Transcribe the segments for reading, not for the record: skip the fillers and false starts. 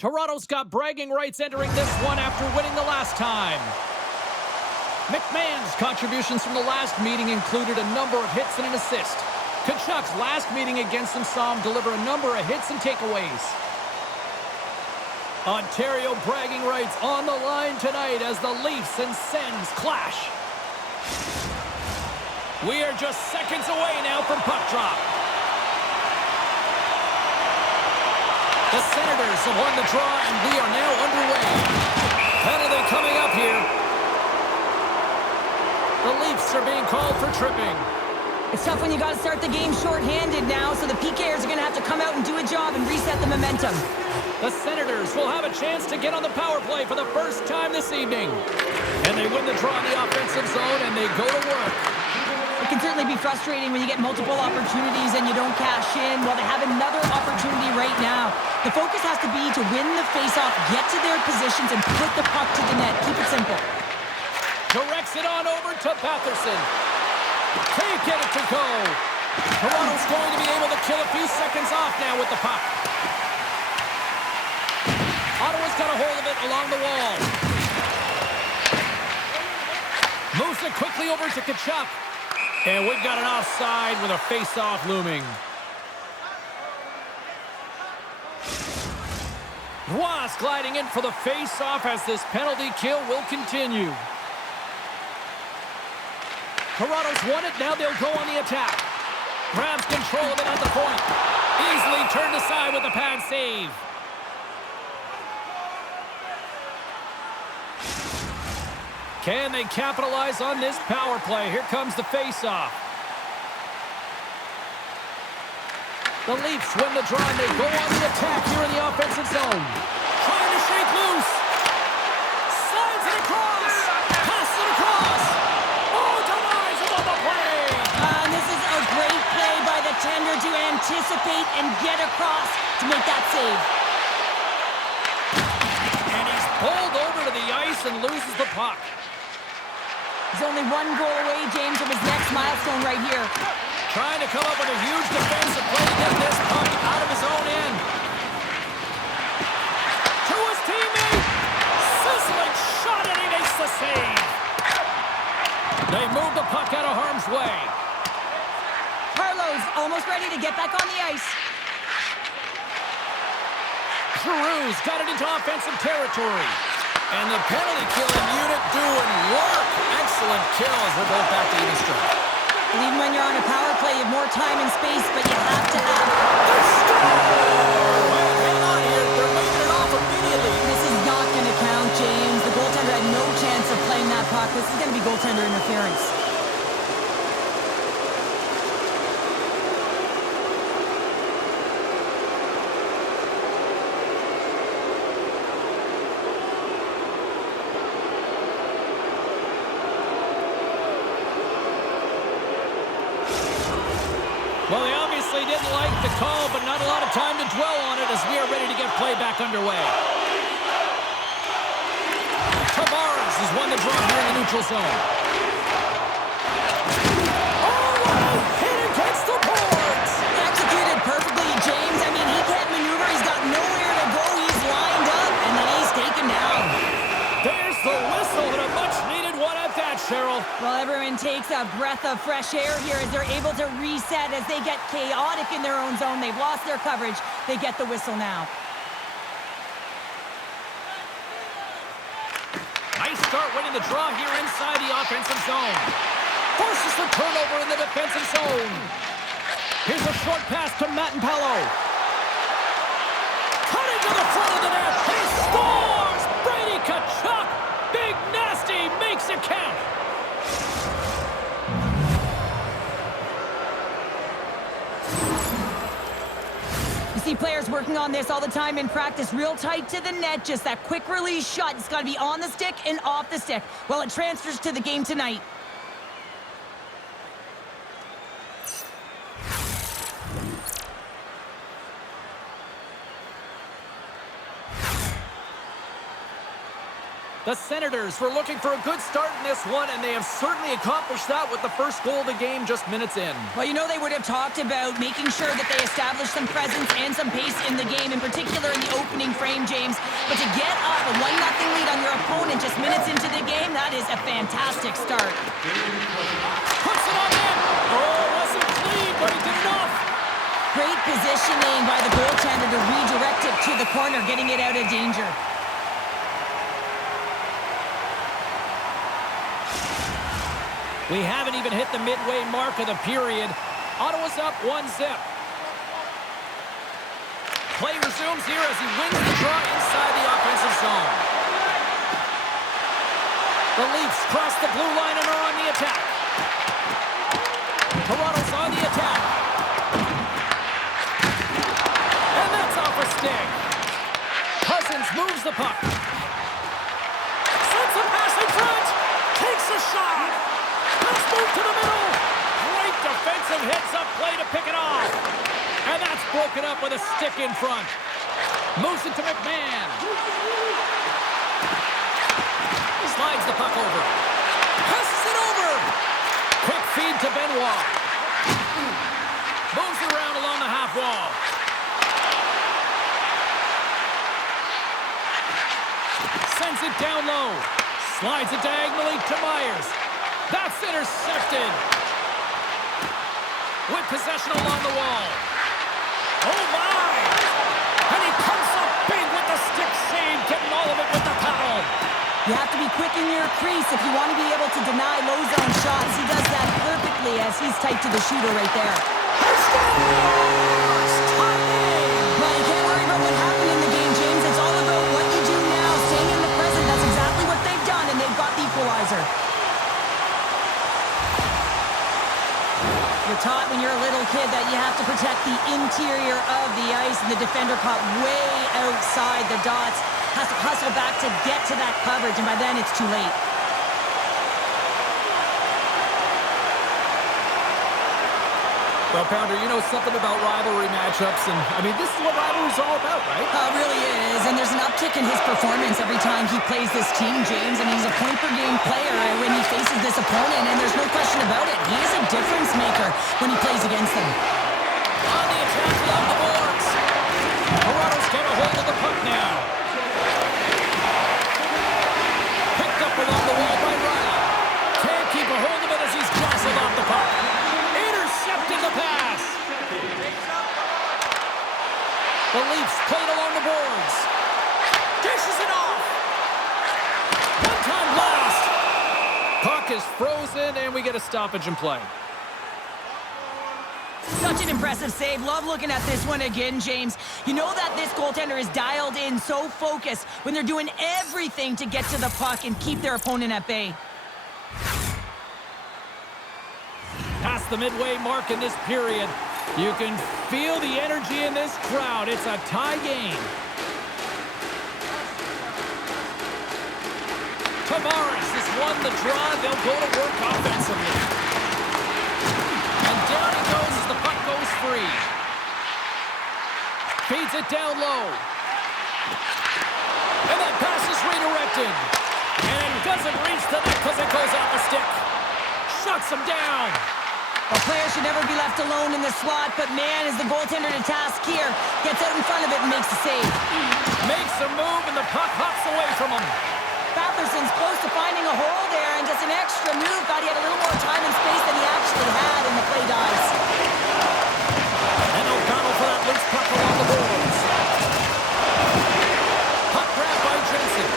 Toronto's got bragging rights entering this one after winning the last time. McMahon's contributions from the last meeting included a number of hits and an assist. Tkachuk's last meeting against them saw him deliver a number of hits and takeaways. Ontario bragging rights on the line tonight as the Leafs and Sens clash. We are just seconds away now from puck drop. The Senators have won the draw, and we are now underway. Penalty coming up here. The Leafs are being called for tripping. It's tough when you got to start the game short-handed now, so the PKers are going to have to come out and do a job and reset the momentum. The Senators will have a chance to get on the power play for the first time this evening. And they win the draw in the offensive zone, and they go to work. It can certainly be frustrating when you get multiple opportunities and you don't cash in. Well, they have another opportunity right now. The focus has to be to win the faceoff, get to their positions, and put the puck to the net. Keep it simple. Directs it on over to Patterson. Can't get it to go. Toronto's going to be able to kill a few seconds off now with the puck. Ottawa's got a hold of it along the wall. Moves it quickly over to Tkachuk. And we've got an offside with a face-off looming. Ross gliding in for the face-off as this penalty kill will continue. Toronto's won it. Now they'll go on the attack. Grabs control of it at the point. Easily turned aside with the pad save. Can they capitalize on this power play? Here comes the face-off. The Leafs win the draw, and they go on the attack here in the offensive zone. Trying to shake loose. Slides it across. Passes it across. Oh, denies him on the play. This is a great play by the tender to anticipate and get across to make that save. And he's pulled over to the ice and loses the puck. He's only one goal away, James, from his next milestone right here. Trying to come up with a huge defensive play to get this puck out of his own end. To his teammate. Sizzling shot, and he makes the save. They move the puck out of harm's way. Carlo's almost ready to get back on the ice. Giroux's got it into offensive territory. And the penalty killing unit doing work. Excellent kill as we're both back to even strength. And even when you're on a power play, you have more time and space, but you have to have. They score! Well, hang on here. They're making it off immediately. This is not going to count, James. The goaltender had no chance of playing that puck. This is going to be goaltender interference. Well, they obviously didn't like the call, but not a lot of time to dwell on it as we are ready to get play back underway. Tavares has won the draw here in the neutral zone. Oh, hit against the boards! Executed perfectly, James. I mean, he can't maneuver. He's got nowhere to go. He's lined up, and then he's taken down. There's the whistle, and a much-needed one at that, Cheryl. Well, everyone takes a breath of fresh air here as they're able to reset as they get chaotic in their own zone. They've lost their coverage. They get the whistle now. Nice start winning the draw here inside the offensive zone. Forces the turnover in the defensive zone. Here's a short pass to Mattenpalo. Cutting to the front of the net. He scores! Brady Tkachuk! Big Nasty makes it count. You see players working on this all the time in practice, real tight to the net, just that quick release shot. It's got to be on the stick and off the stick. Well, it transfers to the game tonight. The Senators were looking for a good start in this one, and they have certainly accomplished that with the first goal of the game just minutes in. Well, you know they would have talked about making sure that they established some presence and some pace in the game, in particular in the opening frame, James. But to get up a 1-0 lead on your opponent just minutes into the game, that is a fantastic start. Puts it on in. Oh, wasn't clean, but he did enough. Great positioning by the goaltender to redirect it to the corner, getting it out of danger. We haven't even hit the midway mark of the period. Ottawa's up 1-0. Play resumes here as he wins the draw inside the offensive zone. The Leafs cross the blue line and are on the attack. Toronto's on the attack. And that's off a stick. Cousins moves the puck. Sends a pass in front. Takes a shot. Let's move to the middle. Great defensive heads-up play to pick it off. And that's broken up with a stick in front. Moves it to McMahon. Slides the puck over. Passes it over. Quick feed to Benoit. Moves it around along the half wall. Sends it down low. Slides it diagonally to Myers. That's intercepted. With possession along the wall. Oh, my! And he comes up big with the stick save, getting all of it with the paddle. You have to be quick in your crease if you want to be able to deny low zone shots. He does that perfectly as he's tight to the shooter right there. He scores! Tie game! Well, you can't worry about what happened in the game, James. It's all about what you do now. Staying in the present, that's exactly what they've done, and they've got the equalizer. You're taught when you're a little kid that you have to protect the interior of the ice, and the defender caught way outside the dots. Has to hustle back to get to that coverage, and by then it's too late. Well, Pounder, you know something about rivalry matchups, and, I mean, this is what rivalry's all about, right? It really is, and there's an uptick in his performance every time he plays this team, James, and he's a point-per-game player when he faces this opponent, and there's no question about it. He is a difference maker when he plays against them. On the attack along the boards. Toronto's got a hold of the puck now. Picked up along the wall by Riley. Can't keep a hold of it as he's jostled off the puck. Intercepted the pass. The Leafs played along the boards. Dishes it off. One-time blast. Puck is frozen, and we get a stoppage in play. Such an impressive save. Love looking at this one again, James. You know that this goaltender is dialed in, so focused when they're doing everything to get to the puck and keep their opponent at bay. Past the midway mark in this period. You can feel the energy in this crowd. It's a tie game. Tavares has won the draw. They'll go to work offensively. And down he goes as the puck goes free. Feeds it down low. And that pass is redirected. And it doesn't reach the net because it goes off the stick. Shuts him down. A player should never be left alone in the slot, but man, is the goaltender to task here. Gets out in front of it and makes the save. Makes a move, and the puck hops away from him. Patherson's close to finding a hole there, and just an extra move. Thought he had a little more time and space than he actually had, and the play dies. And O'Connell for that loose puck along the boards. Puck grab by Jensen.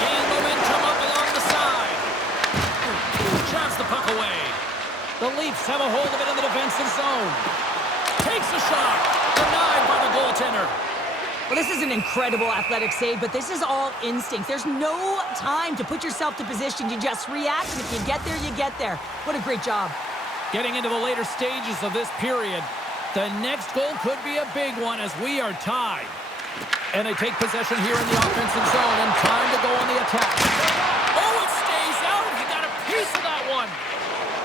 Gain momentum up along the side. Shots the puck away. The Leafs have a hold of it in the defensive zone. Takes a shot. Denied by the goaltender. Well, this is an incredible athletic save, but this is all instinct. There's no time to put yourself to position. You just react, and if you get there, you get there. What a great job. Getting into the later stages of this period, the next goal could be a big one as we are tied. And they take possession here in the offensive zone, and time to go on the attack. Oh, it stays out. He got a piece of that one.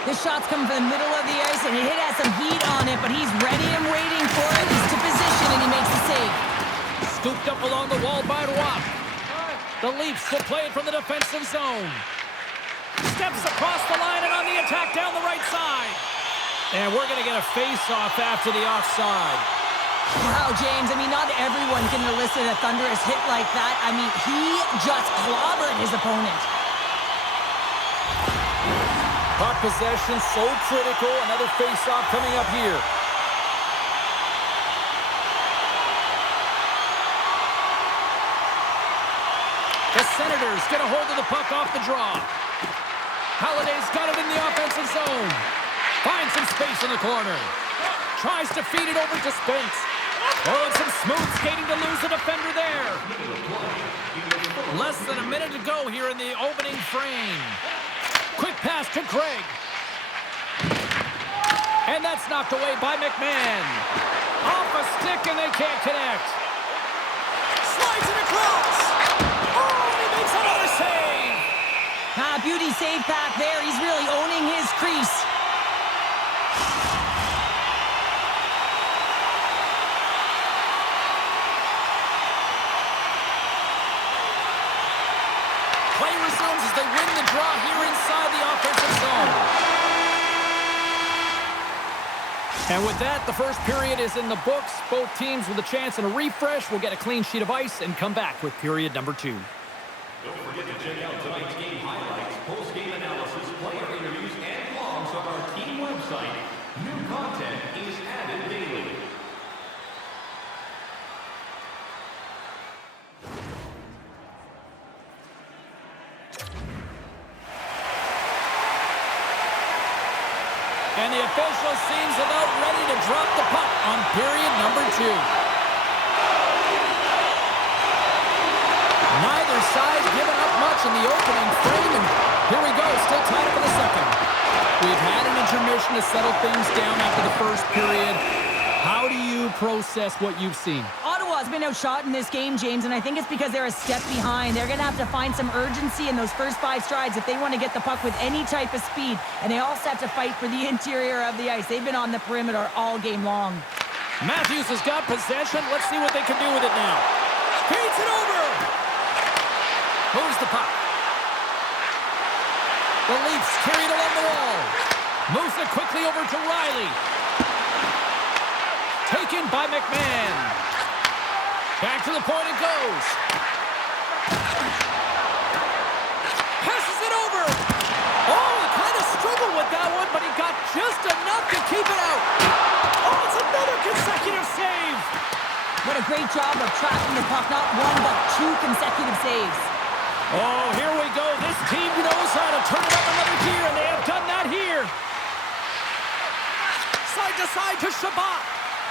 This shot's coming from the middle of the ice, and he has some heat on it, but he's ready and waiting for it. He's to position, and he makes the save. Scooped up along the wall by Rock. The Leafs will play it from the defensive zone. Steps across the line and on the attack down the right side. And we're going to get a face-off after the offside. Wow, James, I mean, not everyone can elicit a thunderous hit like that. I mean, he just clobbered his opponent. Puck possession so critical. Another face-off coming up here. The Senators get a hold of the puck off the draw. Holiday's got it in the offensive zone. Finds some space in the corner. Tries to feed it over to Spence. Oh, and some smooth skating to lose the defender there. Less than a minute to go here in the opening frame. Quick pass to Craig. And that's knocked away by McMahon. Off a stick and they can't connect. Slides it across. Oh, and he makes another save. Beauty save back there. He's really owning his crease. Play resumes as they win the draw here inside the offensive zone. And with that, the first period is in the books. Both teams with a chance and a refresh will get a clean sheet of ice and come back with period number 2. Don't forget to check out tonight's game highlights, post-game analysis, player interviews, and blogs on our team website. New content is added daily. And the official seems about ready to drop the puck on period number 2. Neither side giving up much in the opening frame, and here we go, still tied up in the second. We've had an intermission to settle things down after the first period. How do you process what you've seen? Ottawa's been outshot in this game, James, and I think it's because they're a step behind. They're going to have to find some urgency in those first 5 strides if they want to get the puck with any type of speed, and they also have to fight for the interior of the ice. They've been on the perimeter all game long. Matthews has got possession. Let's see what they can do with it now. Feeds it over. Moves the puck. The Leafs carry it along the wall. Moves it quickly over to Riley. Taken by McMahon. Back to the point it goes. Passes it over. Oh, he kind of struggled with that one, but he got just enough to keep it out. Oh, it's another consecutive save. What a great job of tracking the puck. Not 1, but 2 consecutive saves. Oh, here we go. This team knows how to turn it up another gear, and they have done that here. Side to side to Shabbat.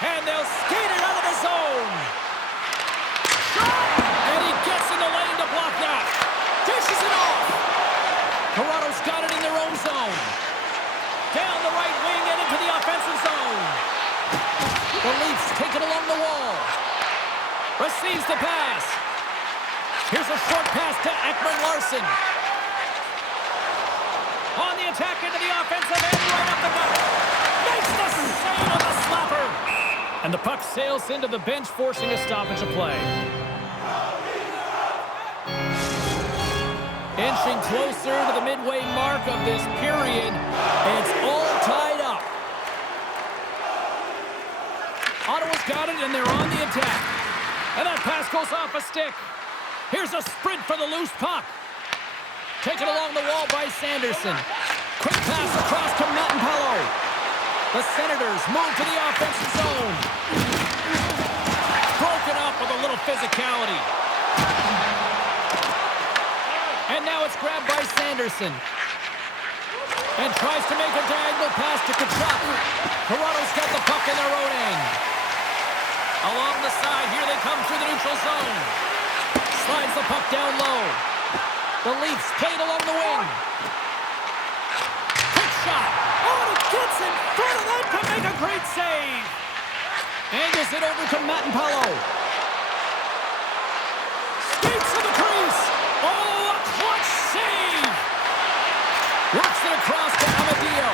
And they'll skate it out of the zone. Shot! And he gets in the lane to block that. Dishes it off. Toronto's got it in their own zone. Down the right wing and into the offensive zone. The Leafs take it along the wall. Receives the pass. Here's a short pass to Ekman-Larsson. On the attack into the offensive end, right up the gut. Makes the save on the slapper. And the puck sails into the bench, forcing a stoppage of play. Inching closer to the midway mark of this period. It's all tied up. Ottawa's got it, and they're on the attack. And that pass goes off a stick. Here's a sprint for the loose puck. Taken along the wall by Sanderson. Quick pass across to Mattenpello. The Senators move to the offensive zone. Broken up with a little physicality. And now it's grabbed by Sanderson. And tries to make a diagonal pass to Kachuk. Toronto's got the puck in their own end. Along the side, here they come through the neutral zone. Slides the puck down low. The Leafs played along the wing. Quick shot. Oh, and he gets in front of that to make a great save. Angles it over to Mattenpello. Skates to the crease. Oh, a clutch save. Works it across to Amadio.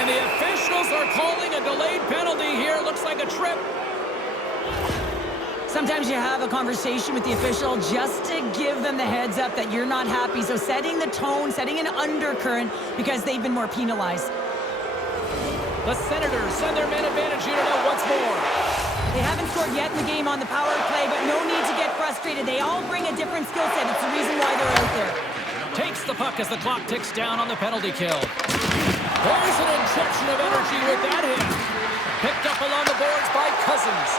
And the officials are calling a delayed penalty here. Looks like a trip. Sometimes you have a conversation with the official just to give them the heads up that you're not happy. So setting the tone, setting an undercurrent because they've been more penalized. The Senators send their man advantage unit out once more. They haven't scored yet in the game on the power play, but no need to get frustrated. They all bring a different skill set. It's the reason why they're out there. Takes the puck as the clock ticks down on the penalty kill. There's an injection of energy with that hit. Picked up along the boards by Cousins.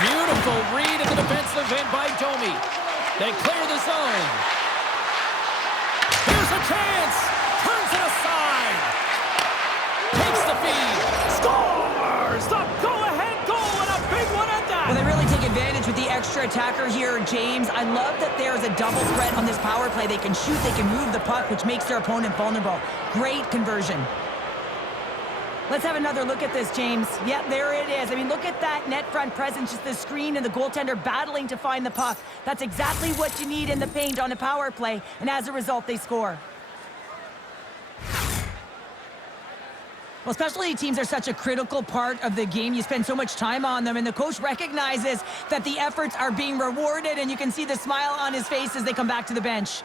Beautiful read in the defensive end by Domi. They clear the zone. Here's a chance. Turns it aside. Takes the feed. Scores! The go-ahead goal and a big one at that. Well, they really take advantage with the extra attacker here, James. I love that there's a double threat on this power play. They can shoot, they can move the puck, which makes their opponent vulnerable. Great conversion. Let's have another look at this, James. Yeah, there it is. I mean, look at that net front presence, just the screen and the goaltender battling to find the puck. That's exactly what you need in the paint on a power play, and as a result, they score. Well, specialty teams are such a critical part of the game. You spend so much time on them, and the coach recognizes that the efforts are being rewarded, and you can see the smile on his face as they come back to the bench.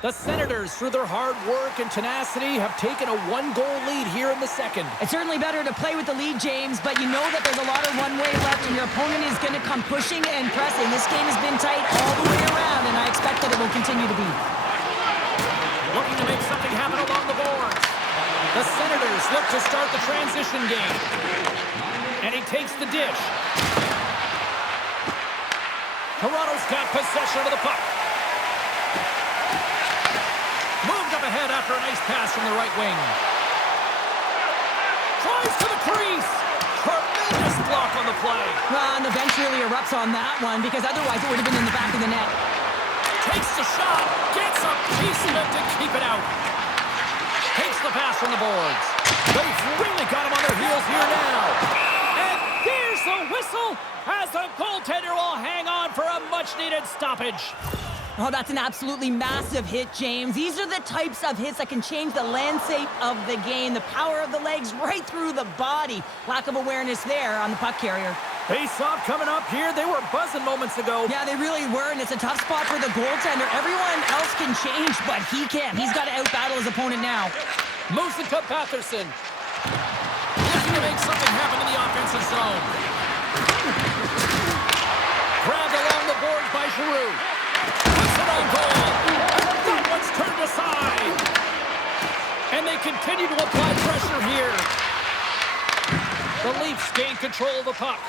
The Senators, through their hard work and tenacity, have taken a one-goal lead here in the second. It's certainly better to play with the lead, James, but you know that there's a lot of one-way left, and your opponent is going to come pushing and pressing. This game has been tight all the way around, and I expect that it will continue to be. Looking to make something happen along the boards. The Senators look to start the transition game. And he takes the dish. Toronto's got possession of the puck. Moved up ahead after a nice pass from the right wing. Tries to the crease. Tremendous block on the play. Well, and the bench really erupts on that one because otherwise it would have been in the back of the net. Takes the shot. Gets a piece of it to keep it out. Takes the pass from the boards. They've really got him on their heels here now. And there's the whistle as the goaltender will hang on for a much-needed stoppage. Oh, that's an absolutely massive hit, James. These are the types of hits that can change the landscape of the game. The power of the legs right through the body. Lack of awareness there on the puck carrier. Face-off coming up here. They were buzzing moments ago. Yeah, they really were, and it's a tough spot for the goaltender. Everyone else can change, but he can't. He's got to out-battle his opponent now. Moves it to Patterson. Looking to make something happen in the offensive zone. Grabbed along the boards by Giroux. Puts it on goal. That one's turned aside. And they continue to apply pressure here. The Leafs gain control of the puck.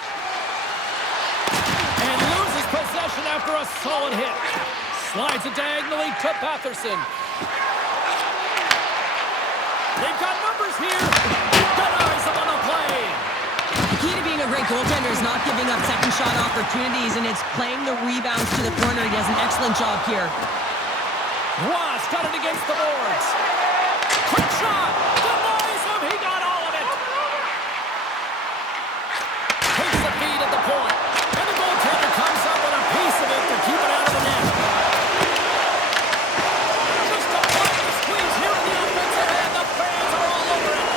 And loses possession after a solid hit. Slides it diagonally to Patterson. They've got numbers here. Denies them on the play. The key to being a great goaltender is not giving up second shot opportunities, and it's playing the rebounds to the corner. He does an excellent job here. Ross got it against the boards. Quick shot. Denies him. He got all of it. Takes the feed at the point. And the goaltender comes up with a piece of it to keep it out of the net. Just a final squeeze here in the offensive end. The fans are all over it.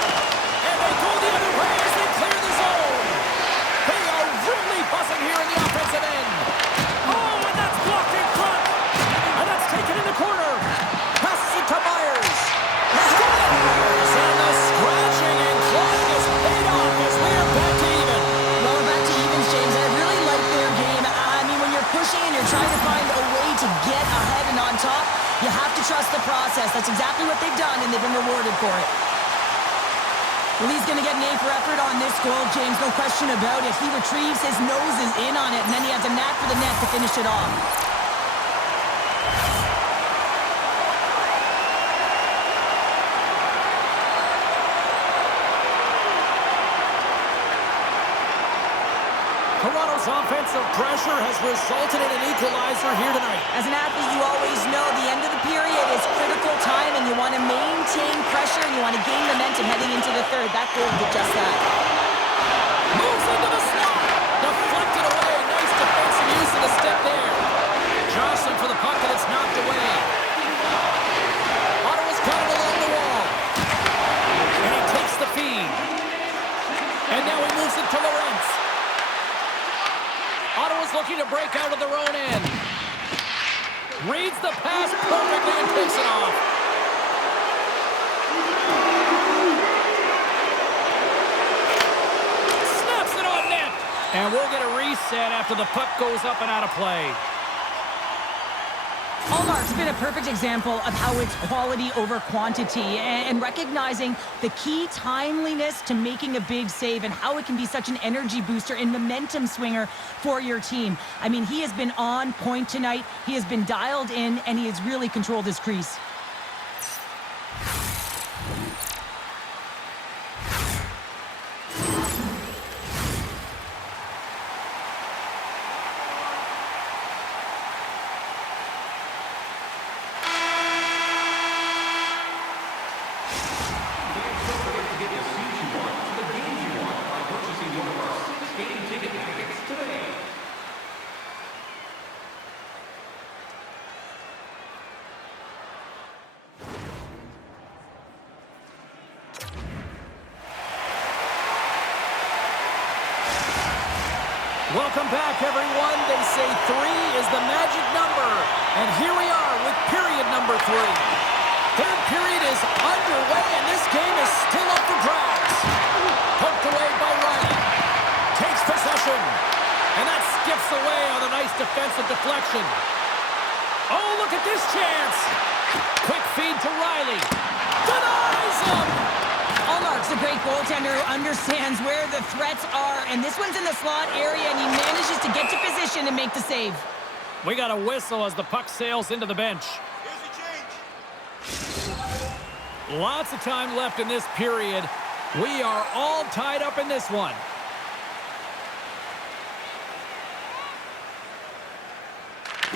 And they go the other way as they clear the zone. They are really buzzing here in the offensive end. Oh, and that's blocked in front. And that's taken in the corner. Passes it to Myers. Scores! And the scratching and clawing is paid off as we are back to even. Well, we're back to evens, James. I really like their game. I mean, when you're pushing and you're trying to find a way to get ahead and on top, you have to trust the process. That's exactly what they've done, and they've been rewarded for it. Well, he's going to get an A for effort on this goal, James. No question about it. He retrieves his nose is in on it, and then he has a knack for the net to finish it off. Toronto's offensive pressure has resulted in an equalizer here tonight. As an athlete, you always know the end of the period is critical time, and you want to maintain pressure, and you want to gain momentum heading into the third. That goal did just that. Moves into the slot. Deflected away. Nice defensive use of the step there. Jostling for the puck, and it's knocked away. Ottawa's got it along the wall. And he takes the feed. And now he moves it to Lawrence. Ottawa's looking to break out of their own end. Reads the pass perfectly and takes it off. Snaps it on net. And we'll get a reset after the puck goes up and out of play. Allmark's been a perfect example of how it's quality over quantity and recognizing the key timeliness to making a big save and how it can be such an energy booster and momentum swinger for your team. I mean, he has been on point tonight. He has been dialed in, and he has really controlled his crease. Welcome back, everyone. They say 3 is the magic number. And here we are with period number 3. Third period is underway, and this game is still up for grabs. Poked away by Riley. Takes possession. And that skips away on a nice defensive deflection. Oh, look at this chance. Quick feed to Riley. Denies him. Allmark's a great goaltender who understands where the threats are, and this one's in the slot area, and he manages to get to position and make the save. We got a whistle as the puck sails into the bench. Lots of time left in this period. We are all tied up in this one.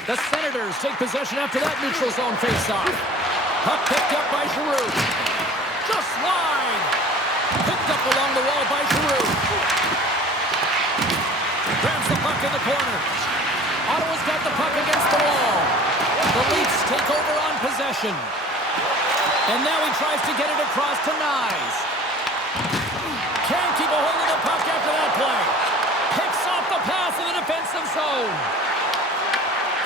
The Senators take possession after that neutral zone faceoff. Puck picked up by Giroux. Just wide. Picked up along the wall by Giroux. Grabs the puck in the corner. Ottawa's got the puck against the wall. The Leafs take over on possession. And now he tries to get it across to Nyes. Can't keep a hold of the puck after that play. Picks off the pass in the defensive zone.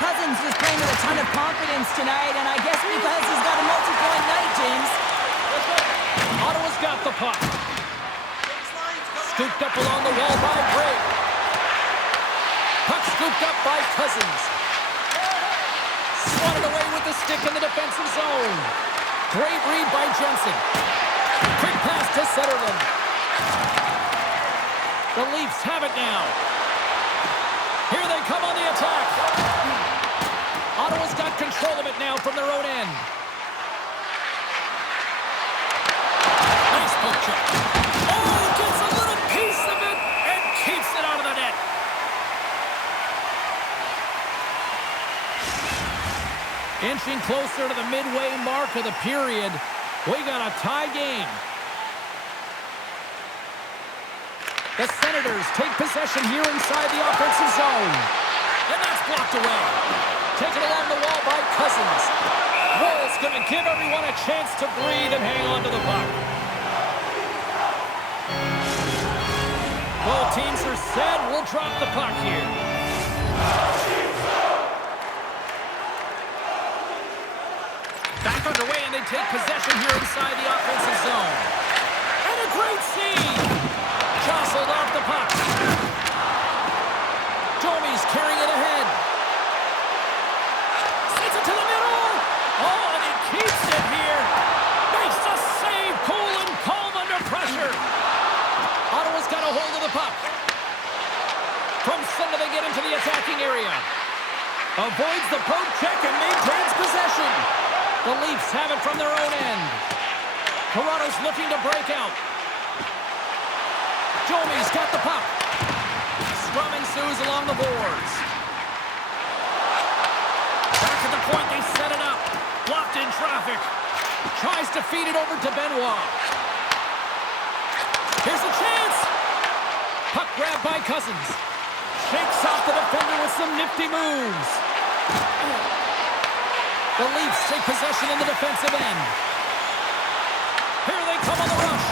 Cousins is playing with a ton of confidence tonight, and I guess because he's got a multi-point night, James. Ottawa's got the puck. Scooped up along the wall by Gray. Puck scooped up by Cousins. Swatted away with the stick in the defensive zone. Great read by Jensen. Quick pass to Zetterlund. The Leafs have it now. Here they come on the attack. Ottawa's got control of it now from their own end. Nice poke check. Oh, gets a little piece of it and keeps it out of the net. Inching closer to the midway mark of the period. We got a tie game. The Senators take possession here inside the offensive zone. And that's blocked away. Taken along the wall by Cousins. Wolf's going to give everyone a chance to breathe and hang on to the puck. Both teams are set. We'll drop the puck here. Back underway, and they take possession here inside the offensive zone. And a great save. Jostled off the puck. Domi's carrying it ahead. Sends it to the middle. Oh, and he keeps it here. Makes the save. Cool and calm under pressure. Ottawa's got a hold of the puck. From center, they get into the attacking area. Avoids the poke check and maintains possession. The Leafs have it from their own end. Toronto's looking to break out. Domi's got the puck. Scrum ensues along the boards. Back at the point, they set it up. Blocked in traffic. Tries to feed it over to Benoit. Here's a chance. Puck grabbed by Cousins. Shakes off the defender with some nifty moves. The Leafs take possession in the defensive end. Here they come on the rush.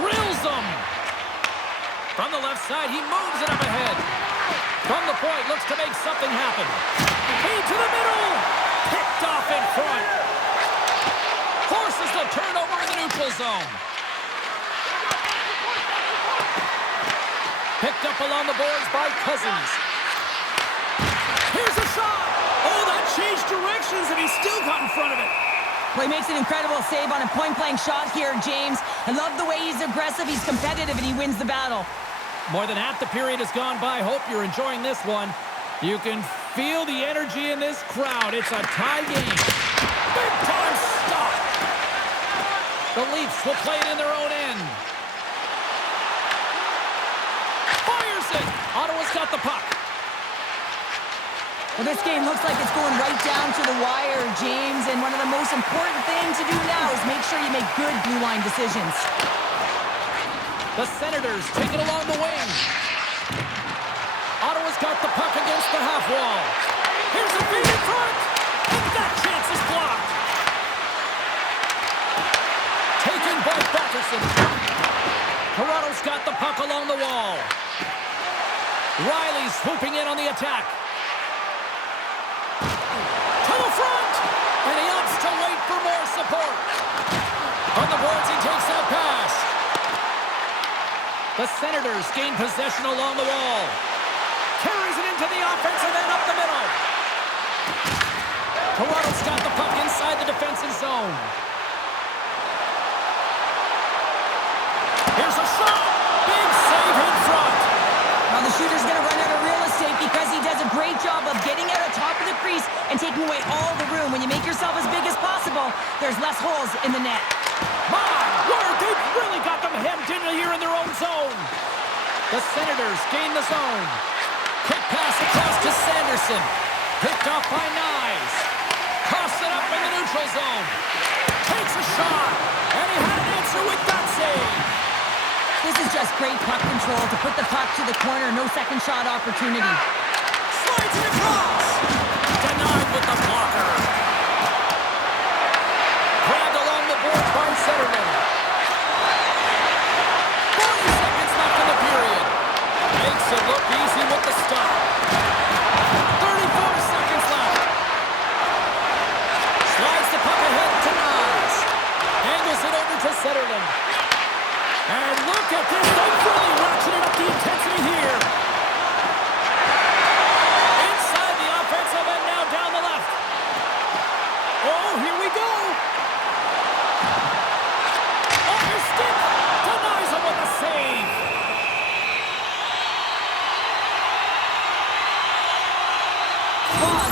Drills them. From the left side, he moves it up ahead. From the point, looks to make something happen. Feed to the middle. Picked off in front. Forces the turnover in the neutral zone. Picked up along the boards by Cousins. Here's a shot. Oh, that changed directions, and he still got in front of it. Well, he makes an incredible save on a point-blank shot here, James. I love the way he's aggressive, he's competitive, and he wins the battle. More than half the period has gone by. Hope you're enjoying this one. You can feel the energy in this crowd. It's a tie game. Big-time stop. The Leafs will play it in their own end. Fires it. Ottawa's got the puck. Well, this game looks like it's going right down to the wire, James, and one of the most important things to do now is make sure you make good blue line decisions. The Senators take it along the wing. Ottawa's got the puck against the half wall. Here's a feed in front, and that chance is blocked. Taken by Batterson. Toronto's got the puck along the wall. Riley's swooping in on the attack. To the front, and he opts to wait for more support. On the boards, he takes that pass. The Senators gain possession along the wall. Carries it into the offensive end up the middle. Toronto's got the puck inside the defensive zone. Here's a shot. Big save in front. Well, the shooter's going to run out of real estate because he does a great job of getting out of top of the crease and taking away all the room. When you make yourself as big as possible, there's less holes in the net. My word, they've really got them hemmed in here in their own zone. The Senators gain the zone. Quick pass across to Sanderson. Picked off by Nyes. Toss it up in the neutral zone. Takes a shot. And he had an answer with that save. This is just great puck control to put the puck to the corner. No second shot opportunity. Slides it across. Denied with the blocker. Grabbed along the boards by Zetterman. 40 seconds left in the period. Makes it look easy with the stop. 34 seconds left. Slides the puck ahead to Nyes. Angles it over to Zetterman. And look at this. They've really ratcheted up the intensity here. Inside the offensive end now down the left. Oh, here we go. On his stick. Denies him with a save.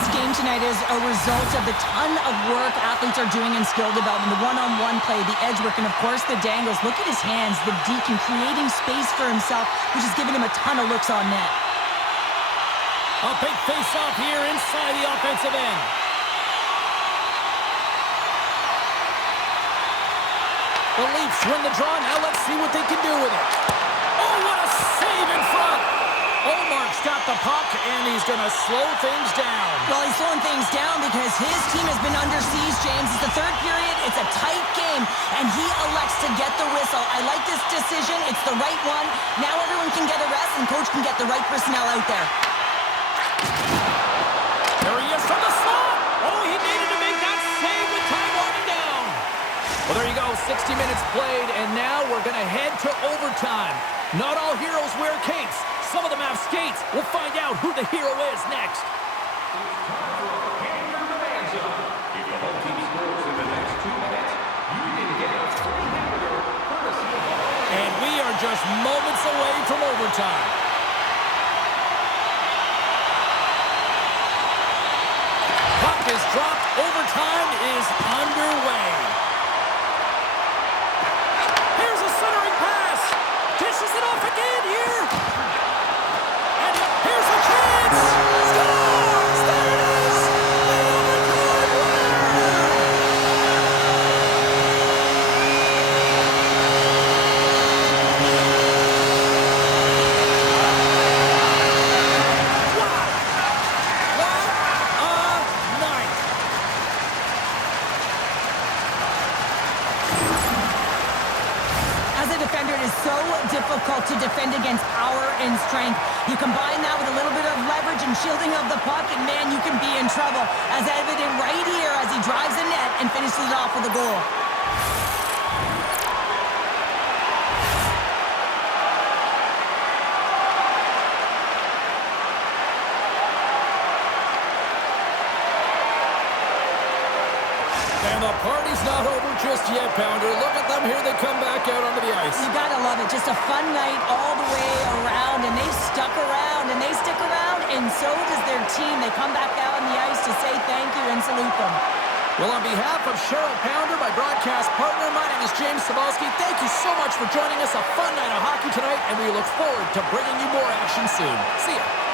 This game tonight is a result of the ton of work athletes are doing in skill development. The one-on-one play, the edge work, and of course the dangles. Look at his hands, the deke, and creating space for himself, which is giving him a ton of looks on net. A big face-off here inside the offensive end. The Leafs win the draw. Now let's see what they can do with it. Oh, what a save in front. Omark's got the puck, and he's going to slow things down. Well, he's slowing things down because his team has been under siege, James. It's the third period. It's a tight game, and he elects to get the whistle. I like this decision. It's the right one. Now everyone can get a rest, and coach can get the right personnel out there. There he is from the slot. Oh, he needed to make that save with time winding down. Well, there you go. 60 minutes played, and now we're going to head to overtime. Not all heroes wear capes. Some of them have skates. We'll find out who the hero is next. It's time for a hammer bonanza. If the home team scores in the next 2 minutes, you can get a free hamburger courtesy of our... And we are just moments away from overtime. Puck is dropped. Overtime is underway. Here's a centering pass. Dishes it off again here. And here's a chance. Scores! There it is. The overtime Wow. What a night. and strength. You combine that with a little bit of leverage and shielding of the puck, and man, you can be in trouble. As evident right here as he drives the net and finishes it off with a goal. And the party's not over just yet, Pounder. Look at them here. They come back out onto the ice. You gotta love it. Just a fun night all the way around, and they've stuck around, and they stick around, and so does their team. They come back out on the ice to say thank you and salute them. Well, on behalf of Cheryl Pounder, my broadcast partner, my name is James Cebulski. Thank you so much for joining us. A fun night of hockey tonight, and we look forward to bringing you more action soon. See ya.